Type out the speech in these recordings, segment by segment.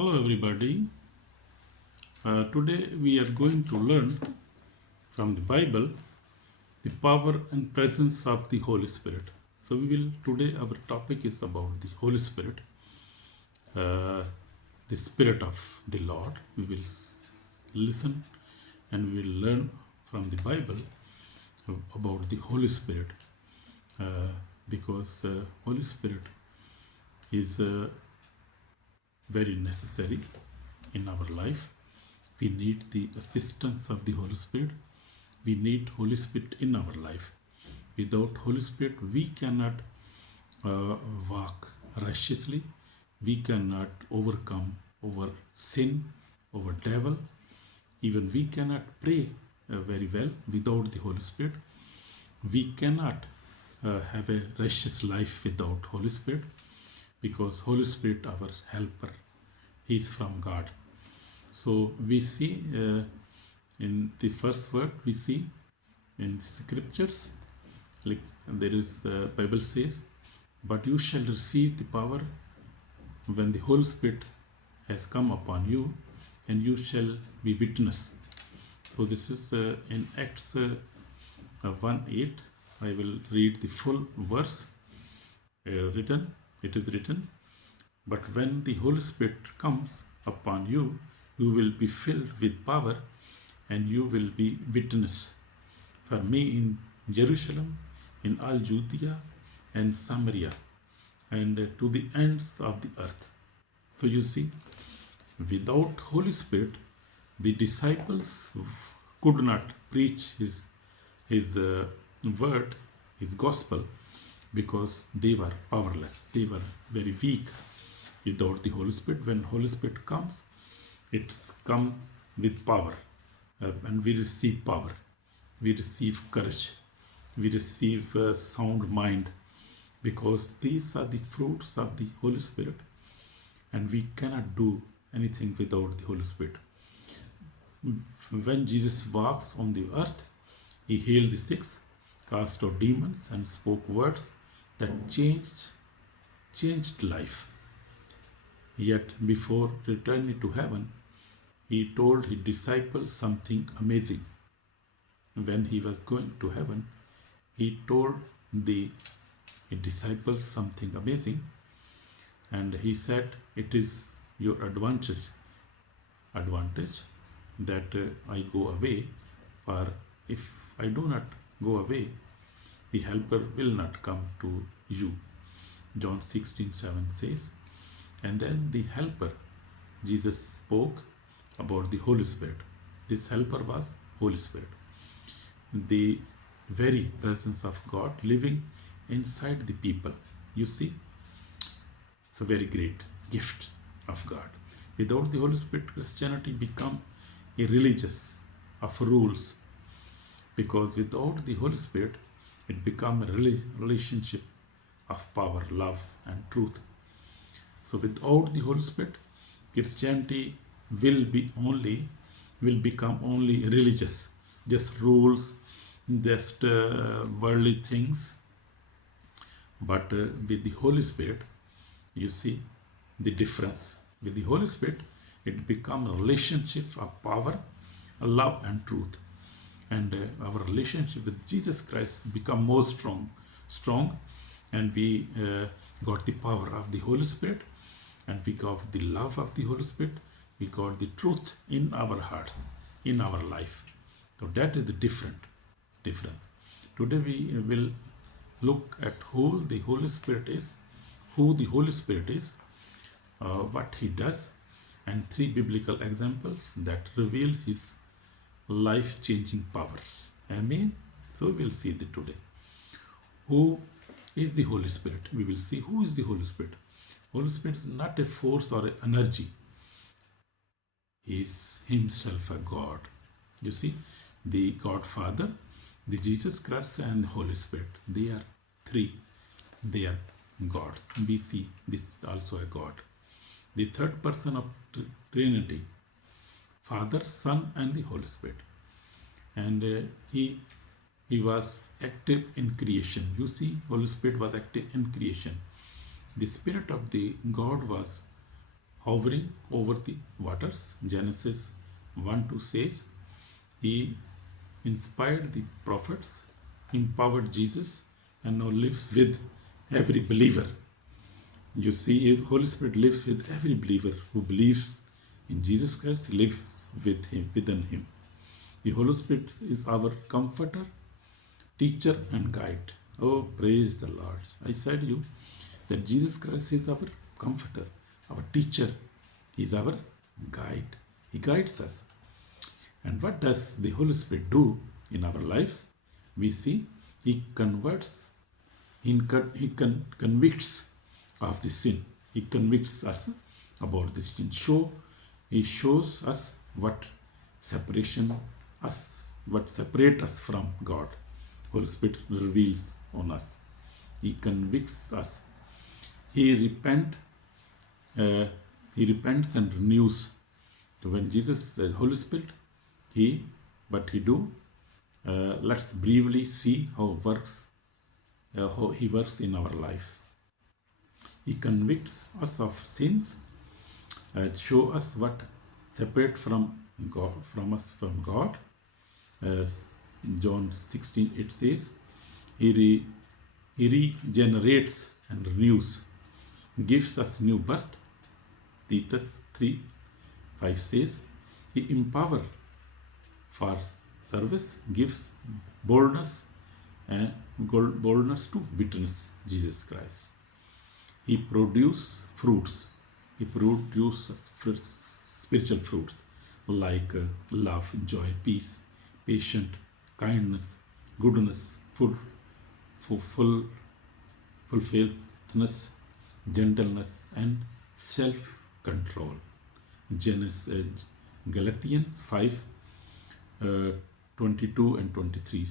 Hello, everybody. Today we are going to learn from the Bible the power and presence of the Holy Spirit. So, today our topic is about the Holy Spirit, uh, the Spirit of the Lord. We will listen and we will learn from the Bible about the Holy Spirit because Holy Spirit is very necessary in our life. We need the assistance of the Holy Spirit. We need Holy Spirit in our life. Without Holy Spirit, we cannot walk righteously. We cannot overcome over sin, over devil. Even we cannot pray very well without the Holy Spirit. We cannot have a righteous life without Holy Spirit, because Holy Spirit, our helper, he is from God. So we see in the first word, we see in the scriptures, like there is the Bible says, but you shall receive the power when the Holy Spirit has come upon you, and you shall be witness. So this is in Acts 1:8. I will read the full verse written. It is written, but when the Holy Spirit comes upon you, you will be filled with power, and you will be witness for me in Jerusalem, in all Judea and Samaria, and to the ends of the earth. So you see, without Holy Spirit, the disciples could not preach his word, his gospel, because they were powerless. They were very weak without the Holy Spirit. When Holy Spirit comes, it comes with power, and we receive power. We receive courage. We receive a sound mind, because these are the fruits of the Holy Spirit, and we cannot do anything without the Holy Spirit. When Jesus walks on the earth, he healed the sick, cast out demons, and spoke words that changed life. Yet before returning to heaven, he told his disciples something amazing. When he was going to heaven, he told his disciples something amazing, and he said, it is your advantage that I go away, for if I do not go away, the helper will not come to you. John 16:7 says. And then the helper, Jesus spoke about the Holy Spirit. This helper was Holy Spirit, the very presence of God living inside the people. You see, it's a very great gift of God. Without the Holy Spirit, Christianity become a religious of rules, because without the Holy Spirit, it become a relationship of power, love, and truth. So without the Holy Spirit, Christianity will become only religious, just rules, just worldly things. But with the Holy Spirit, you see the difference. With the Holy Spirit, it becomes a relationship of power, love, and truth. And our relationship with Jesus Christ become more strong, and we got the power of the Holy Spirit, and we got the love of the Holy Spirit. We got the truth in our hearts, in our life. So that is the difference. Today we will look at who the Holy Spirit is, what he does, and 3 biblical examples that reveal his life-changing power. Amen. So we'll see that today. Who is the Holy Spirit? We will see who is the Holy Spirit. Holy Spirit is not a force or an energy. He is himself a God. You see, the God Father, the Jesus Christ, and the Holy Spirit. They are 3. They are gods. We see this is also a God. The third person of Trinity, Father, Son, and the Holy Spirit. And he was active in creation. You see, Holy Spirit was active in creation. The Spirit of the God was hovering over the waters. Genesis 1:2 says, He inspired the prophets, empowered Jesus, and now lives with every believer. You see, Holy Spirit lives with every believer who believes in Jesus Christ, lives with Him, within Him. The Holy Spirit is our comforter, teacher, and guide. Oh, praise the Lord. I said you that Jesus Christ is our comforter, our teacher. He is our guide. He guides us. And what does the Holy Spirit do in our lives? We see He convicts of the sin. He convicts us about the sin. He shows us what separates us from God. Holy Spirit reveals on us. He convicts us. He repents and renews. When Jesus said Holy Spirit, what he do? Let's briefly see how he works in our lives. He convicts us of sins and show us what separates from God. John 16, it says, He regenerates and renews, gives us new birth. Titus 3:5 says, He empowers for service, gives boldness to witness Jesus Christ. He produces fruits. He produces spiritual fruits like love, joy, peace, patience, kindness, goodness, fulfillment, gentleness, and self-control. Galatians 5:22 and 23.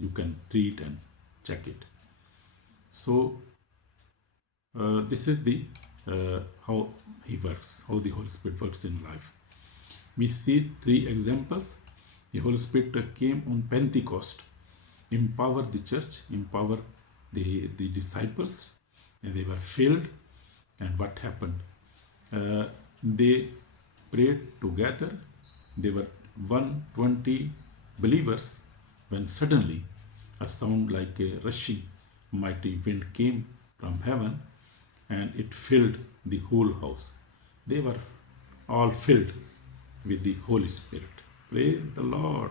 You can read and check it. So this is the how he works, how the Holy Spirit works in life. We see 3 examples. The Holy Spirit came on Pentecost, empowered the church, empowered the disciples, and they were filled. And what happened? They prayed together. They were 120 believers when suddenly a sound like a rushing mighty wind came from heaven and it filled the whole house. They were all filled with the Holy Spirit. Praise the Lord.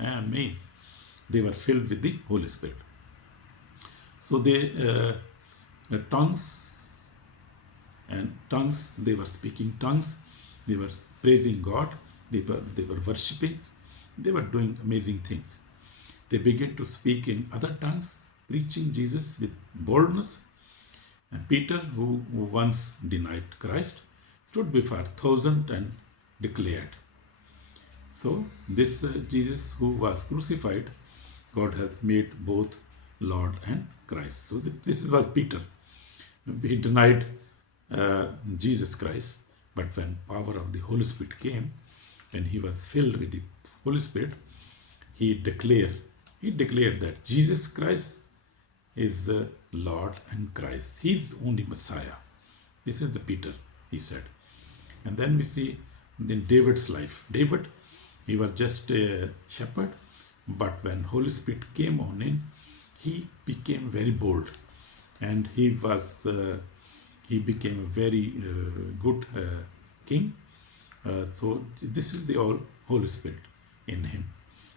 Amen. They were filled with the Holy Spirit. So the tongues, they were speaking tongues, they were praising God, they were worshipping, they were doing amazing things. They began to speak in other tongues, preaching Jesus with boldness. And Peter, who once denied Christ, stood before thousands and declared. So this Jesus who was crucified, God has made both Lord and Christ. So this was Peter. He denied Jesus Christ, but when power of the Holy Spirit came, when he was filled with the Holy Spirit, he declared that Jesus Christ is Lord and Christ. He is only Messiah. This is the Peter, he said. And then we see in David's life. David, he was just a shepherd, but when Holy Spirit came on him, he became very bold, and he became a very good king. So this is the all Holy Spirit in him.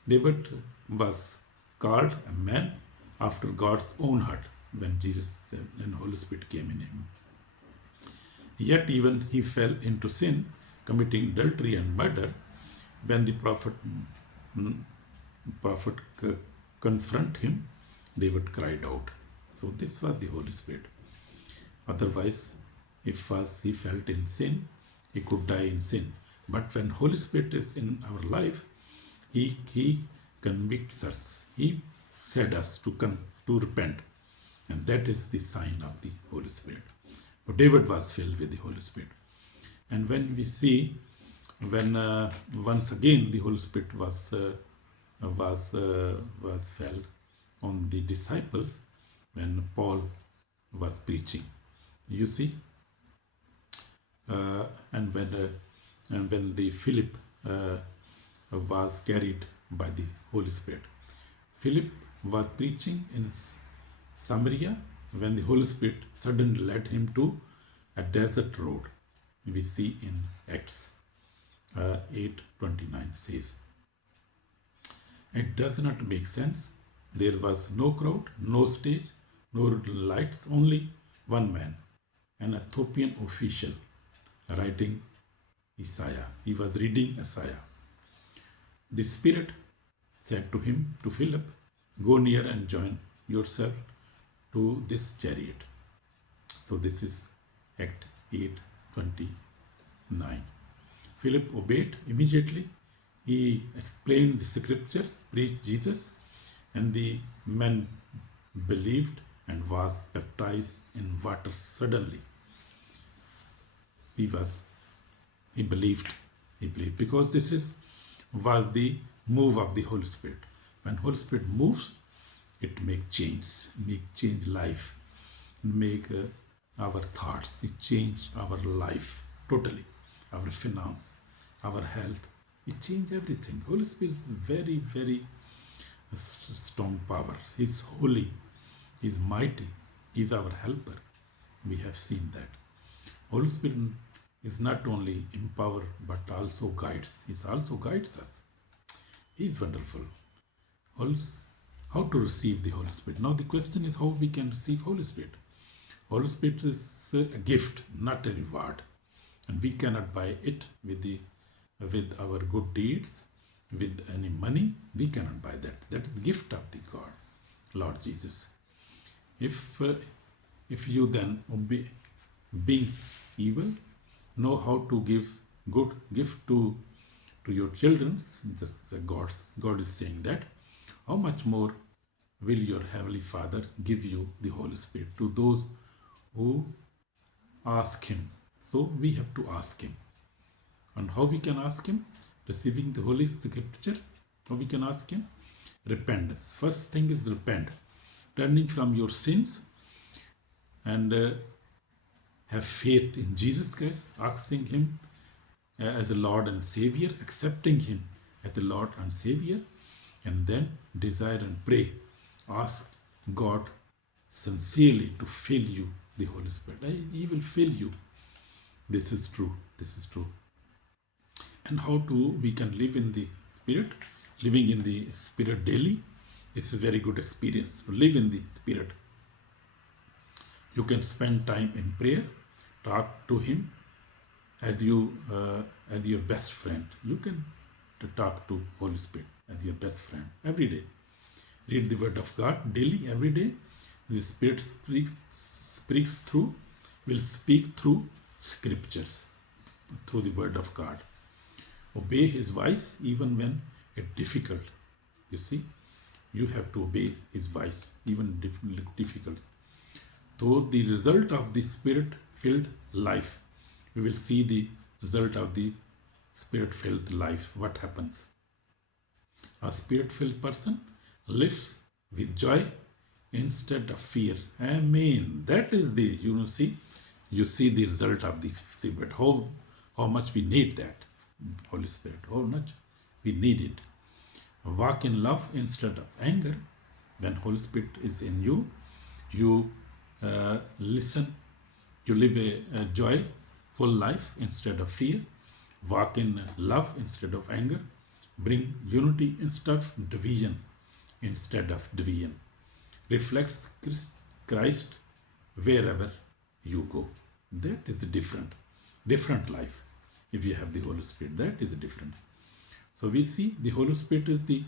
David was called a man after God's own heart when Jesus and Holy Spirit came in him. Yet even he fell into sin, committing adultery and murder. When the prophet confront him, David cried out. So this was the Holy Spirit. Otherwise, if he felt in sin, he could die in sin. But when Holy Spirit is in our life, he convicts us. He said us to repent, and that is the sign of the Holy Spirit. But David was filled with the Holy Spirit. And when we see, when once again the Holy Spirit was fell on the disciples when Paul was preaching. You see, And when the Philip was carried by the Holy Spirit. Philip was preaching in Samaria when the Holy Spirit suddenly led him to a desert road. We see in Acts 8:29 says. It does not make sense. There was no crowd, no stage, no lights, only one man, an Ethiopian official writing Isaiah. He was reading Isaiah. The Spirit said to him, to Philip, go near and join yourself to this chariot. So this is Act 8:29. Philip obeyed immediately. He explained the scriptures, preached Jesus, and the man believed and was baptized in water suddenly. He believed because this was the move of the Holy Spirit. When Holy Spirit moves, it make change life, make our thoughts, it change our life totally, our finance, our health, it change everything. Holy Spirit is very, very strong power. He's holy, he's mighty, he's our helper. We have seen that. Holy Spirit is not only empower but also guides. He also guides us. He is wonderful. How to receive the Holy Spirit? Now the question is how we can receive Holy Spirit. Holy Spirit is a gift, not a reward, and we cannot buy it with our good deeds, with any money. We cannot buy that. That is the gift of the God, Lord Jesus. If you then obey, being evil, know how to give good gift to your children, God is saying that, how much more will your Heavenly Father give you the Holy Spirit to those who ask Him. So we have to ask Him. And how we can ask Him? Receiving the Holy Scriptures. How we can ask Him? Repentance. First thing is repent. Turning from your sins and have faith in Jesus Christ, asking Him as a Lord and Savior, accepting Him as the Lord and Savior, and then desire and pray. Ask God sincerely to fill you the Holy Spirit. He will fill you. This is true. This is true. And how we can live in the Spirit? Living in the Spirit daily. This is very good experience. To live in the Spirit. You can spend time in prayer. Talk to Him as your best friend. You can talk to Holy Spirit as your best friend every day. Read the Word of God daily, every day. The Spirit speaks through, will speak through scriptures, through the Word of God. Obey His voice even when it's difficult. You see, you have to obey His voice even difficult. So the result of the Spirit-filled life, we will see the result of the Spirit-filled life. What happens? A Spirit-filled person lives with joy instead of fear. Amen. That is the, you see the result of the Spirit. How much we need that Holy Spirit. How much we need it. Walk in love instead of anger. When Holy Spirit is in you, you listen. You live a joyful life instead of fear. Walk in love instead of anger. Bring unity instead of division. Reflects Christ wherever you go. That is a different life. If you have the Holy Spirit, that is different. So we see the Holy Spirit is the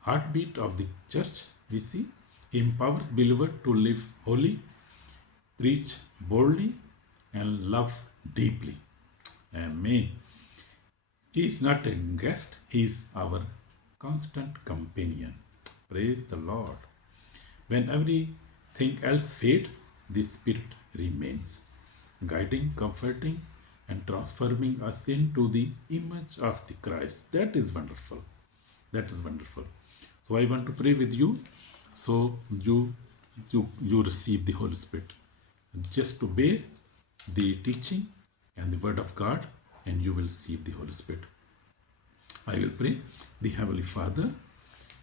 heartbeat of the church. We see He empowers believers to live holy, preach boldly, and love deeply. Amen. He is not a guest, He is our constant companion. Praise the Lord. When everything else fades, the Spirit remains, guiding, comforting, and transforming us into the image of the Christ. That is wonderful. That is wonderful. So I want to pray with you. So you receive the Holy Spirit. Just obey the teaching and the Word of God, and you will receive the Holy Spirit. I will pray. The Heavenly Father,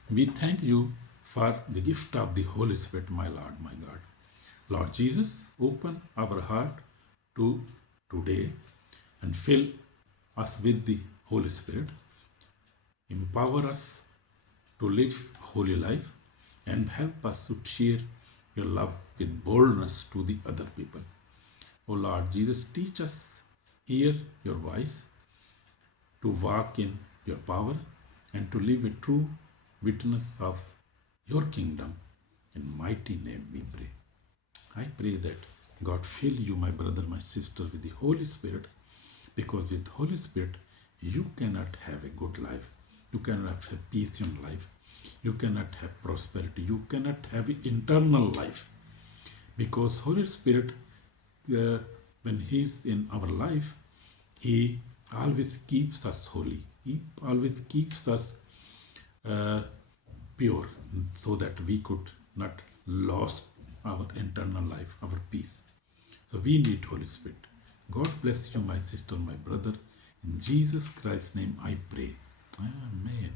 we thank you for the gift of the Holy Spirit, my Lord, my God. Lord Jesus, open our heart to today and fill us with the Holy Spirit. Empower us to live holy life and help us to share your love with boldness to the other people. O Lord Jesus, teach us, hear your voice, to walk in your power and to live a true witness of your kingdom. In mighty name we pray. I pray that God fill you, my brother, my sister, with the Holy Spirit, because with Holy Spirit you cannot have a good life. You cannot have peace in life. You cannot have prosperity. You cannot have an eternal life. Because Holy Spirit, when He is in our life, He always keeps us holy. He always keeps us pure, so that we could not lose our eternal life, our peace. So we need Holy Spirit. God bless you, my sister, my brother. In Jesus Christ's name I pray. Amen.